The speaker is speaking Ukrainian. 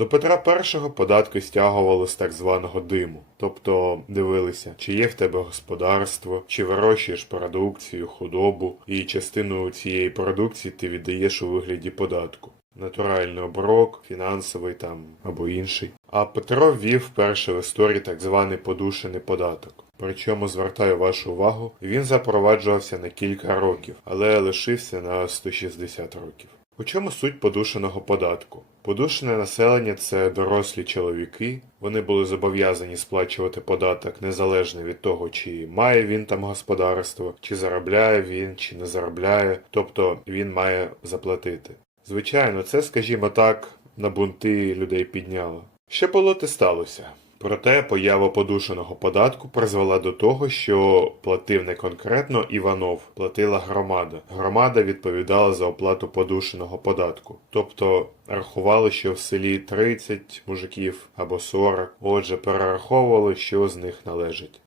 До Петра І податки стягували з так званого диму, тобто дивилися, чи є в тебе господарство, чи вирощуєш продукцію, худобу, і частину цієї продукції ти віддаєш у вигляді податку. Натуральний оброк, фінансовий там або інший. А Петро ввів вперше в історії так званий подушений податок. Причому звертаю вашу увагу, він запроваджувався на кілька років, але лишився на 160 років. У чому суть подушеного податку? Подушене населення це дорослі чоловіки. Вони були зобов'язані сплачувати податок незалежно від того, чи має він там господарство, чи заробляє він, чи не заробляє, тобто він має заплатити. Звичайно, це, скажімо так, на бунти людей підняло. Ще було те сталося. Проте поява подушеного податку призвела до того, що платив не конкретно Іванов, платила громада. Громада відповідала за оплату подушеного податку. Тобто рахували, що в селі 30 мужиків або 40, отже, перераховували, що з них належить.